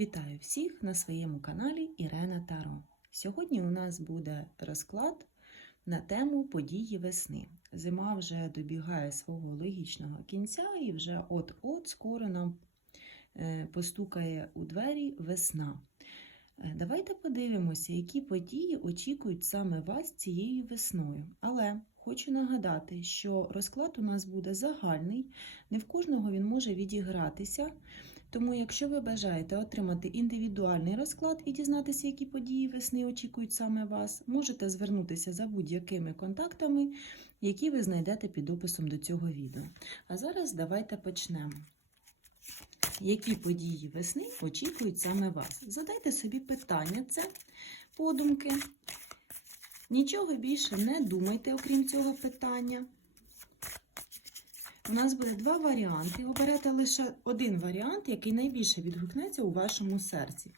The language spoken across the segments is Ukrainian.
Вітаю всіх на своєму каналі Ірена Таро. Сьогодні у нас буде розклад на тему події весни. Зима вже добігає свого логічного кінця, і вже от-от скоро нам е, постукає у двері весна. Е, Давайте подивимося, які події очікують саме вас цією весною. Але хочу нагадати, що розклад у нас буде загальний, не в кожного він може відігратися. Тому, якщо ви бажаєте отримати індивідуальний розклад і дізнатися, які події весни очікують саме вас, можете звернутися за будь-якими контактами, які ви знайдете під описом до цього відео. А зараз давайте почнемо. Які події весни очікують саме вас? Задайте собі питання, це подумки. Нічого більше не думайте, окрім цього питання. У нас буде два варіанти. Оберете лише один варіант, який найбільше відгукнеться у вашому серці.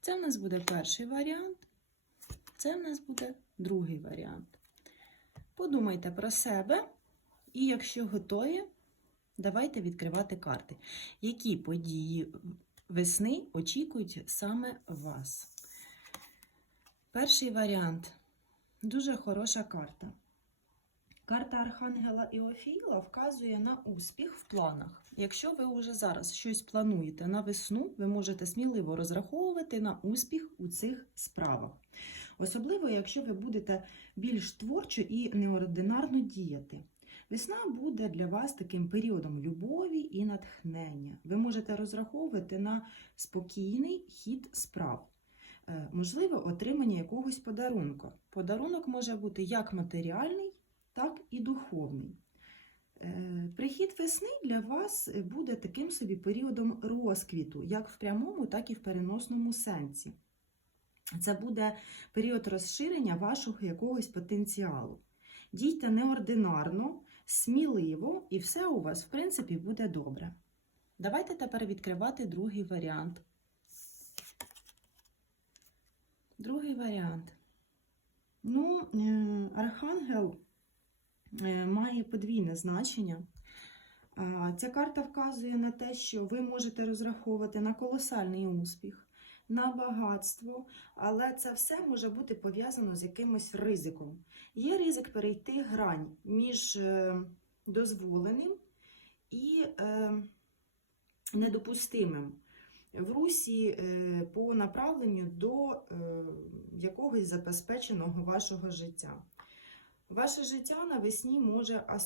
Це в нас буде перший варіант, це в нас буде другий варіант. Подумайте про себе, і якщо готові, давайте відкривати карти. Які події весни очікують саме вас? Перший варіант дуже хороша карта. Карта Архангела Іофіла вказує на успіх в планах. Якщо ви вже зараз щось плануєте на весну, ви можете сміливо розраховувати на успіх у цих справах. Особливо, якщо ви будете більш творчо і неординарно діяти. Весна буде для вас таким періодом любові і натхнення. Ви можете розраховувати на спокійний хід справ. Е, Можливо, отримання якогось подарунку. Подарунок може бути як матеріальний, так і духовний. Е, Прихід весни для вас буде таким собі періодом розквіту, як в прямому, так і в переносному сенсі. Це буде період розширення вашого якогось потенціалу. Дійте неординарно, сміливо, і все у вас, в принципі, буде добре. Давайте тепер відкривати другий варіант. Другий варіант. Ну, е, архангел має подвійне значення. Ця карта вказує на те, що ви можете розраховувати на колосальний успіх, на багатство, але це все може бути пов'язано з якимось ризиком. Є ризик перейти грань між е, дозволеним і е, недопустимим в русі е, по направленню до е, якогось забезпеченого вашого життя. Ваше життя навесні може е,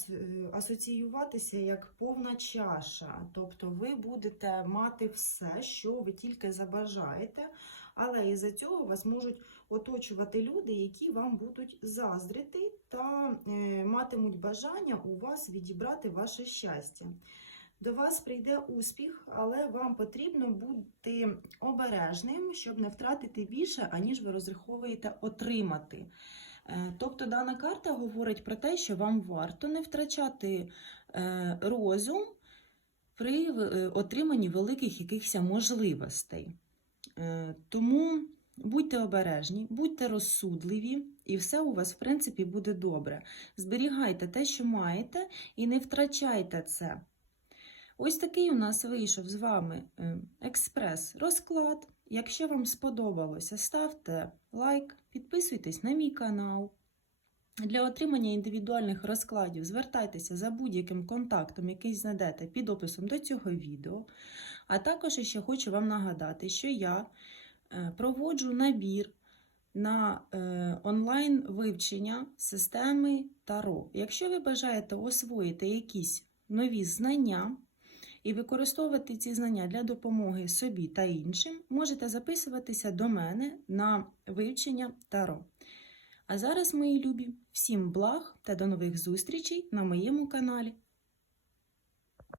асоціюватися як повна чаша, тобто ви будете мати все, що ви тільки забажаєте, але із-за цього вас можуть оточувати люди, які вам будуть заздрити та е, матимуть бажання у вас відібрати ваше щастя. До вас прийде успіх, але вам потрібно бути обережним, щоб не втратити більше, аніж ви розраховуєте отримати. Е, Тобто дана карта говорить про те, що вам варто не втрачати е, розум при е, отриманні великих якихось можливостей. Тому будьте обережні, будьте розсудливі, і все у вас, в принципі, буде добре. Зберігайте те, що маєте, і не втрачайте це. Ось такий у нас вийшов з вами е, експрес-розклад. Якщо вам сподобалося, ставте лайк, підписуйтесь на мій канал. Для отримання індивідуальних розкладів звертайтеся за будь-яким контактом, який знайдете під описом до цього відео. А також ще хочу вам нагадати, що я е, проводжу набір на е, онлайн вивчення системи Таро. Якщо ви бажаєте освоїти якісь нові знання, і використовувати ці знання для допомоги собі та іншим, можете записуватися до мене на вивчення Таро. А зараз, мої любі, всім благ та до нових зустрічей на моєму каналі.